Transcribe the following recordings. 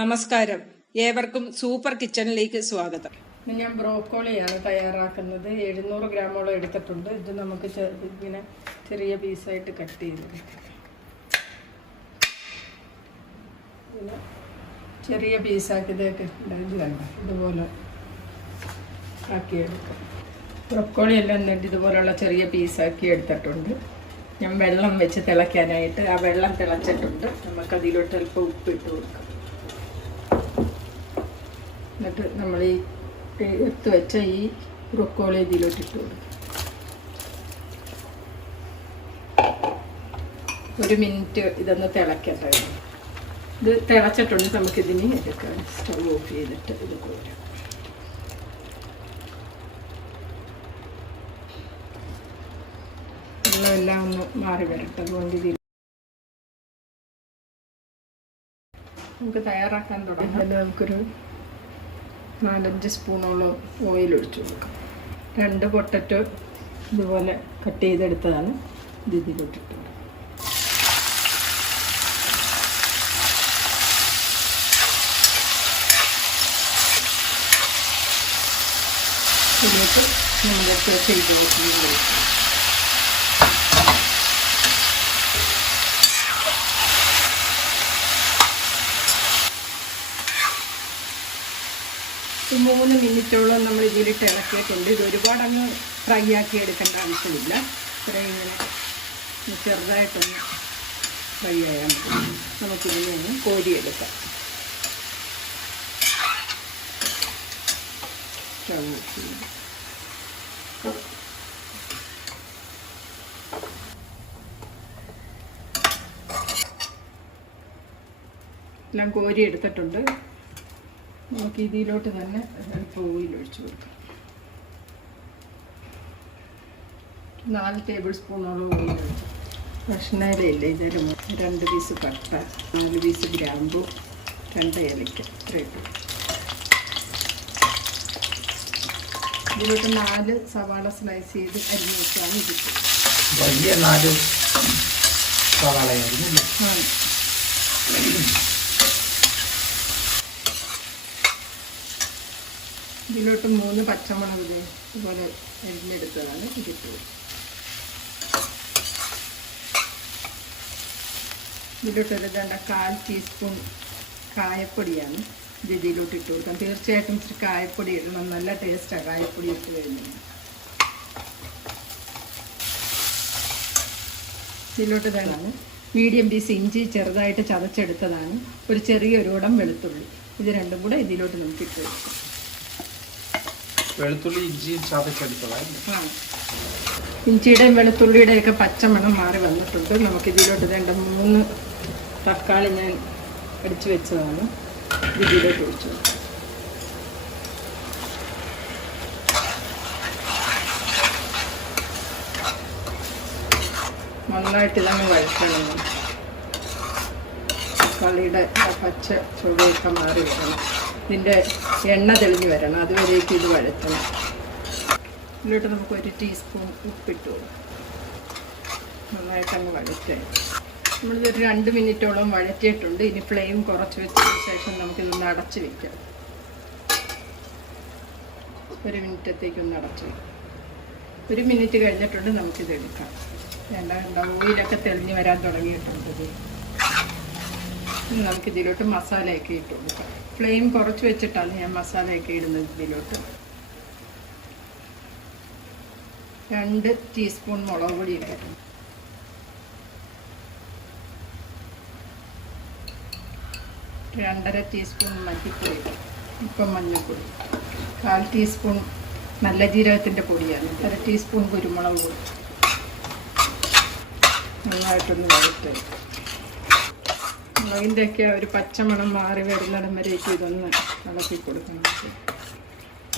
നമസ്കാരം, ഏവർക്കും സൂപ്പർ കിച്ചണിലേക്ക് സ്വാഗതം. ഞാൻ ബ്രോക്കോളിയാണ് തയ്യാറാക്കുന്നത്. 700 ഗ്രാമോളം എടുത്തിട്ടുണ്ട്. ഇത് നമുക്ക് ഇങ്ങനെ ചെറിയ പീസായിട്ട് കട്ട് ചെയ്തെടുക്കാം. പിന്നെ ചെറിയ പീസാക്കിയതൊക്കെ ഇത് കണ്ട ഇതുപോലെ ആക്കിയെടുക്കാം. ബ്രോക്കോളി എല്ലാം എന്നിട്ട് ഇതുപോലുള്ള ചെറിയ പീസാക്കി എടുത്തിട്ടുണ്ട്. ഞാൻ വെള്ളം വെച്ച് തിളയ്ക്കാനായിട്ട് ആ വെള്ളം തിളച്ചിട്ടുണ്ട്. നമുക്കതിലോട്ട് അല്പം ഉപ്പിട്ട് കൊടുക്കാം. എന്നിട്ട് നമ്മൾ ഈ എടുത്ത് വെച്ച ഈ ബ്രോക്കോളി ഇതിലോട്ട് ഇട്ട് കൊടുക്കും. 1 മിനിറ്റ് ഇതൊന്ന് തിളക്കട്ടെ. ഇത് തിളച്ചിട്ടുണ്ട്. നമുക്കിതിന് എടുക്കാം. സ്റ്റവ് ഓഫ് ചെയ്തിട്ട് ഇത് കോരാം. വെള്ളമെല്ലാം ഒന്ന് മാറി വരട്ടെ. അതുകൊണ്ട് ഇതിൽ നമുക്ക് തയ്യാറാക്കാൻ തുടങ്ങാം. അതിൽ നമുക്കൊരു 4-5 സ്പൂണോളം ഓയിൽ ഒഴിച്ചു കൊടുക്കാം. 2 പൊട്ടറ്റോ ഇതുപോലെ കട്ട് ചെയ്തെടുത്തതാണ്. ഇത് ഇതിലോട്ടിട്ട് ഇതിലേക്ക് നമ്മളൊക്കെ ചെയ്ത് കൊടുക്കും. 3 മിനിറ്റോളം നമ്മൾ ഇതിലിട്ട് ഇളക്കിയിട്ടുണ്ട്. ഇത് ഒരുപാട് അങ്ങ് ഫ്രൈ ആക്കി എടുക്കേണ്ട ആവശ്യമില്ല. ഇത്രയും ഇങ്ങനെ ചെറുതായിട്ടൊന്ന് ഫ്രൈ ആയാൽ മതി. നമുക്കിതിനെ ഒന്ന് കോരിയെടുക്കാം. എല്ലാം കോരി എടുത്തിട്ടുണ്ട്. നമുക്ക് ഇതിലോട്ട് തന്നെ അല്പം ഓയിൽ ഒഴിച്ചു കൊടുക്കാം. 4 ടേബിൾ സ്പൂണോളം ഓയിൽ ഒഴിച്ചു. ഭക്ഷണയിലയില്ലേ ഇതിൽ 2 പീസ് പട്ട, 4 പീസ് ഗ്രാമ്പു, 2 ഏലക്ക, ഇത്രയും. ഇതിലോട്ട് 4 സവാള സ്ലൈസ് ചെയ്ത് അരിഞ്ഞ് വെച്ചാണ് ഇതിട്ട്. വലിയ 4 സവാളയായിരുന്നു. ഇതിലോട്ട് 3 പച്ചമുളക് ഇതുപോലെ അരിഞ്ഞെടുത്തതാണ് ഇതിട്ട്. ഇതിലോട്ടൊരു 1/4 ടീസ്പൂൺ കായപ്പൊടിയാണ് ഇത് ഇതിലോട്ട് ഇട്ട് കൊടുക്കാം. തീർച്ചയായിട്ടും ഇച്ചിരി കായപ്പൊടി ഇടണം. നല്ല ടേസ്റ്റാണ് കായപ്പൊടി ഇട്ട് കഴിഞ്ഞാൽ. ഇതിലോട്ട് ഇതാണ് മീഡിയം പീസ് ഇഞ്ചി ചെറുതായിട്ട് ചതച്ചെടുത്തതാണ്. ഒരു ചെറിയൊരു കുടം വെളുത്തുള്ളി. ഇത് രണ്ടും കൂടെ ഇതിലോട്ട് നമുക്ക് ഇട്ട് വെക്കാം. വെളുത്തുള്ളി ഇഞ്ചിയും ചതച്ചെടുത്തതാണ്. ഇഞ്ചിയുടെയും വെളുത്തുള്ളിയുടെയും ഒക്കെ പച്ചമണം മാറി വന്നിട്ടുണ്ട്. നമുക്കിതിലോട്ട് 3 തക്കാളി ഞാൻ അടിച്ചു വെച്ചതാണ്. ഇതിലോട്ട് ഒഴിച്ചു. നന്നായിട്ട് ഇതങ്ങ് വഴറ്റണം. തക്കാളിയുടെ പച്ച ചുവയൊക്കെ മാറി വരണം. ഇതിൻ്റെ എണ്ണ തെളിഞ്ഞ് വരണം. അതുവരേക്ക് ഇത് വഴറ്റണം. ഇതിലോട്ട് നമുക്ക് 1 ടീസ്പൂൺ ഉപ്പിട്ട് കൊടുക്കാം. നന്നായിട്ടങ്ങ് വഴറ്റാം. നമ്മളിതൊരു 2 മിനിറ്റോളം വഴറ്റിയിട്ടുണ്ട്. ഇനി ഫ്ലെയിം കുറച്ച് വെച്ചതിന് ശേഷം നമുക്കിതൊന്ന് അടച്ച് വയ്ക്കാം. 1 മിനിറ്റത്തേക്കൊന്ന് അടച്ച് വയ്ക്കാം. 1 മിനിറ്റ് കഴിഞ്ഞിട്ടുണ്ട്. നമുക്കിത് എടുക്കാം. വേണ്ട ഓയിലൊക്കെ തെളിഞ്ഞ് വരാൻ തുടങ്ങിയിട്ടുണ്ട്. നമുക്കിതിലോട്ട് മസാലയൊക്കെ ഇട്ട് കൊടുക്കാം. ഫ്ലെയിം കുറച്ച് വെച്ചിട്ടാണ് ഞാൻ മസാലയൊക്കെ ഇടുന്നത്. ഇതിലോട്ട് 2 ടീസ്പൂൺ മുളക് പൊടി ഇട്ടിട്ടുണ്ട്. 2.5 ടീസ്പൂൺ മല്ലിപ്പൊടി, ഇപ്പം മഞ്ഞൾപ്പൊടി, 1/4 ടീസ്പൂൺ നല്ല ജീരകത്തിൻ്റെ പൊടിയാണ്, 1/2 ടീസ്പൂൺ കുരുമുളക് പൊടി. നന്നായിട്ടൊന്ന് വഴറ്റുക. മുളകിൻ്റെയൊക്കെ ഒരു പച്ചമണം മാറി വരുന്നിടം വരേക്ക് ഇതൊന്ന് ഇളക്കി കൊടുക്കണം.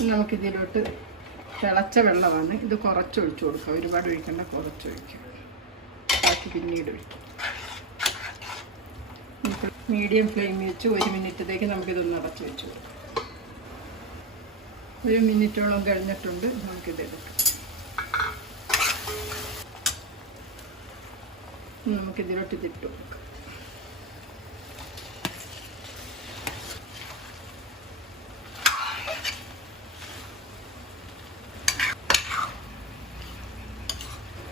നമുക്കിതിലോട്ട് തിളച്ച വെള്ളമാണ്. ഇത് കുറച്ചൊഴിച്ചു കൊടുക്കാം. ഒരുപാട് ഒഴിക്കേണ്ട, കുറച്ചൊഴിക്കാം. ബാക്കി പിന്നീട് ഒഴിക്കാം. മീഡിയം ഫ്ലെയിം വെച്ച് 1 മിനിറ്റത്തേക്ക് നമുക്കിതൊന്ന് അടച്ച് വെച്ച് കൊടുക്കാം. 1 മിനിറ്റോളം കഴിഞ്ഞിട്ടുണ്ട്. നമുക്കിതെടുക്കാം. നമുക്കിതിലോട്ട് ഇതിട്ട് കൊടുക്കാം.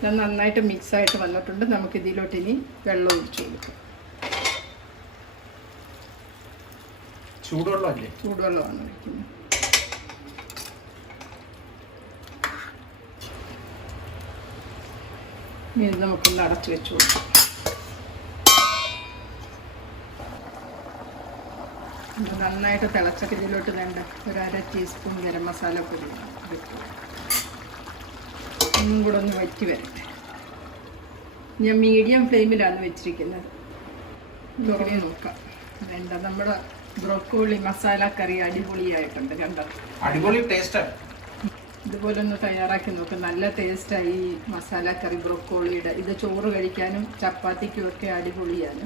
ഇത് നന്നായിട്ട് മിക്സായിട്ട് വന്നിട്ടുണ്ട്. നമുക്ക് ഇതിലോട്ട് ഇനി വെള്ളം ഒഴിച്ചു കൊടുക്കാം. ചൂടുവെള്ളമല്ലേ? ചൂടുവെള്ളമാണ് ഒഴിക്കുന്നത്. ഇനി ഇത് നമുക്കൊന്ന് അടച്ചു വെച്ച് കൊടുക്കാം. നന്നായിട്ട് തിളച്ചൊക്കെ ഇതിലോട്ട് വേണ്ട 1/2 ടീസ്പൂൺ ഗരം മസാല പൊടി ഇട്ടു. ഒന്നും കൂടെ ഒന്ന് വറ്റി വരട്ടെ. ഞാൻ മീഡിയം ഫ്ലെയിമിലാണ് വെച്ചിരിക്കുന്നത്. തുറന്ന് നോക്കാം. വേണ്ട, നമ്മുടെ ബ്രോക്കോളി മസാല കറി അടിപൊളിയായിട്ടുണ്ട്. കണ്ടോ? അടിപൊളി ടേസ്റ്റ്. ഇതുപോലെ ഒന്ന് തയ്യാറാക്കി നോക്കാം. നല്ല ടേസ്റ്റായി ഈ മസാല കറി ബ്രോക്കോളിയുടെ. ഇത് ചോറ് കഴിക്കാനും ചപ്പാത്തിക്കും ഒക്കെ അടിപൊളിയാണ്.